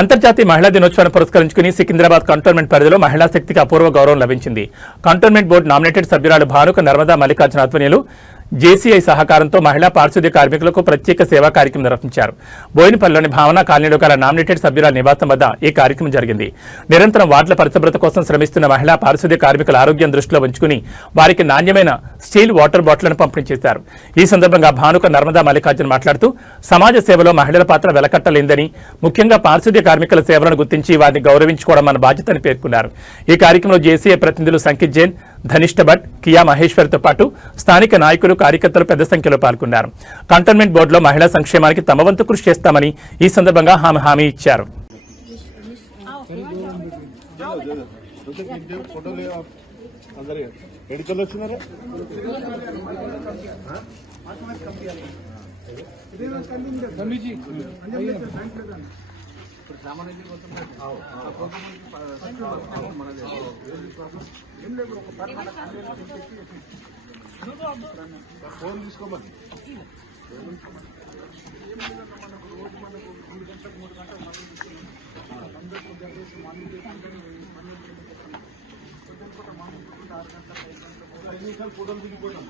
అంతర్జాతీయ మహిళా దినోత్సవాన్ని పురస్కరించుకుని సికింద్రాబాద్ కంటోన్మెంట్ పరిధిలో మహిళా శక్తికి అపూర్వ గౌరవం లభించింది. కంటోన్మెంట్ బోర్డు నామినేటెడ్ సభ్యురాలు భానుక నర్మదా మల్లికార్జున ఆధ్వర్యంలో జేసీఐ సహకారంతో మహిళా పారిశుద్ధ్య కార్మికులకు ప్రత్యేక సేవా కార్యక్రమం నిర్వహించారు. బోయినపల్లిలోని భావన కాలనీలో గల నామినేటెడ్ సభ్యురాల నివాసం వద్ద ఈ కార్యక్రమం జరిగింది. నిరంతరం వార్డుల పరిశుభ్రత కోసం శ్రమిస్తున్న మహిళా పారిశుద్ధ్య కార్మికుల ఆరోగ్యం దృష్టిలో ఉంచుకుని వారికి నాణ్యమైన స్టీల్ వాటర్ బాటిళ్లను పంపిణీ చేశారు. ఈ సందర్భంగా భానుక నర్మదా మల్లికార్జున మాట్లాడుతూ సమాజ సేవలో మహిళల పాత్ర వెలకట్టలేందని, ముఖ్యంగా పారిశుద్ధ్య కార్మికుల సేవలను గుర్తించి వారిని గౌరవించుకోవడం మన బాధ్యతని పేర్కొన్నారు. ఈ కార్యక్రమంలో జేసీఐ ప్రతినిధులు సంకిత్ జైన్, ధనిష్ఠ భట్, కియా మహేశ్వర్తో పాటు స్థానిక నాయకులు, కార్యకర్తలు పెద్ద సంఖ్యలో పాల్గొన్నారు. కంటోన్మెంట్ బోర్డులో మహిళా సంక్షేమానికి తమ వంతు కృషి చేస్తామని ఈ సందర్భంగా హామీ ఇచ్చారు. ఫోన్ తీసుకోమని ఫోటోలు దిగిపోతాం.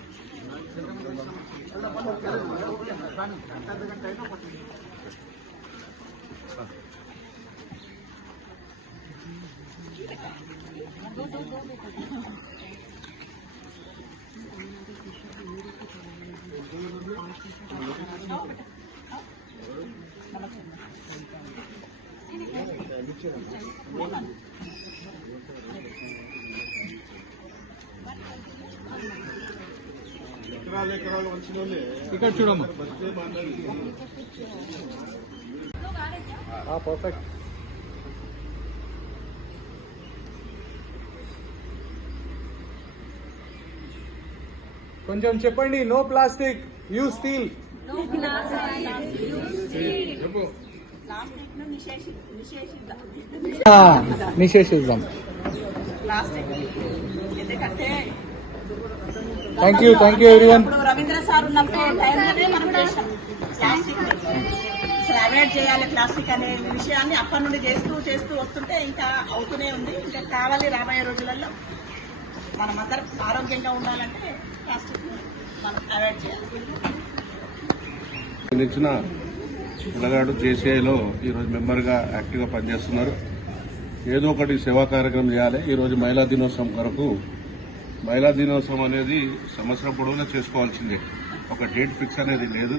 ఎకరాలు వచ్చిన వాళ్ళే ఇక్కడ చూడమ్మా. పర్ఫెక్ట్. కొంచెం చెప్పండి. No plastic, use steel. నిషేధిద్దాం. Thank you everyone. Ravindra sir ఉన్నప్పుడు టైంలోనే మనం చేసాం ప్లాస్టిక్ అవాయిడ్ చేయాలి. ప్లాస్టిక్ అనే విషయాన్ని అప్పటి నుండి చేస్తూ వస్తుంటే ఇంకా అవుతూనే ఉంది. ఇంకా కావాలి రాబోయే రోజులలో మనమందరం ఆరోగ్యంగా ఉండాలంటే ప్లాస్టిక్ మనం అవాయిడ్ చేయాలి. ఇచ్చిన పిల్లగాడు జేసీఐలో ఈరోజు మెంబర్గా యాక్టివ్గా పనిచేస్తున్నారు. ఏదో ఒకటి సేవా కార్యక్రమం చేయాలి. ఈరోజు మహిళా దినోత్సవం కొరకు, మహిళా దినోత్సవం అనేది సంవత్సరం పొడవునా చేసుకోవాల్సిందే. ఒక డేట్ ఫిక్స్ అనేది లేదు.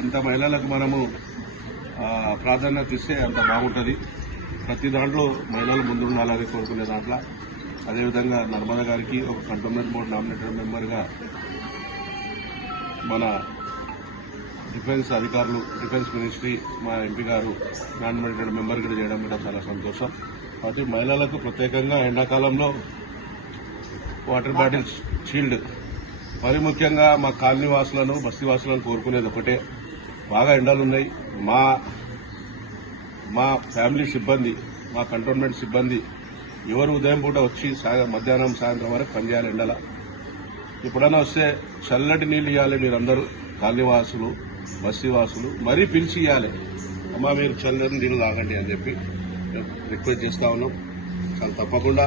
ఎంత మహిళలకు మనము ప్రాధాన్యత ఇస్తే అంత బాగుంటుంది. ప్రతి దాంట్లో మహిళలు ముందుండాలని కోరుకునే దాంట్లో అదేవిధంగా నర్మదా గారికి ఒక కంటోన్మెంట్ బోర్డు నామినేటెడ్ మెంబర్గా మన డిఫెన్స్ అధికారులు, డిఫెన్స్ మినిస్ట్రీ, మా ఎంపీ గారు నామినేటెడ్ మెంబర్ కూడా చేయడం కూడా చాలా సంతోషం. కాబట్టి మహిళలకు ప్రత్యేకంగా ఎండాకాలంలో వాటర్ బాటిల్స్, షీల్డ్, మరి ముఖ్యంగా మా కాలనీ వాసులను, బస్తీ వాసులను కోరుకునేది ఒకటే. బాగా ఎండలున్నాయి. మా ఫ్యామిలీ సిబ్బంది, మా కంటోన్మెంట్ సిబ్బంది ఎవరు ఉదయం పూట వచ్చి మధ్యాహ్నం, సాయంత్రం వరకు పనిచేయాలి ఎండల. ఎప్పుడైనా వస్తే చల్లటి నీళ్లు ఇవ్వాలి. మీరందరూ కాలనీ వాసులు, బస్తీ వాసులు మరీ పిలిచి ఇవ్వాలి. అమ్మా మీరు చల్లని నీళ్లు తాగండి అని చెప్పి రిక్వెస్ట్ చేస్తా ఉన్నాం. చాలా తప్పకుండా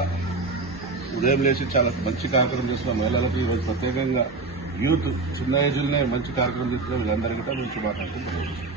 ఉదయం లేచి చాలా మంచి కార్యక్రమం చేస్తున్న మహిళలకు ఈరోజు ప్రత్యేకంగా యూత్ చిన్న ఏజ్లోనే మంచి కార్యక్రమం చేస్తున్న వీళ్ళందరికీ కూడా మంచి మాట్లాడుతున్నాం.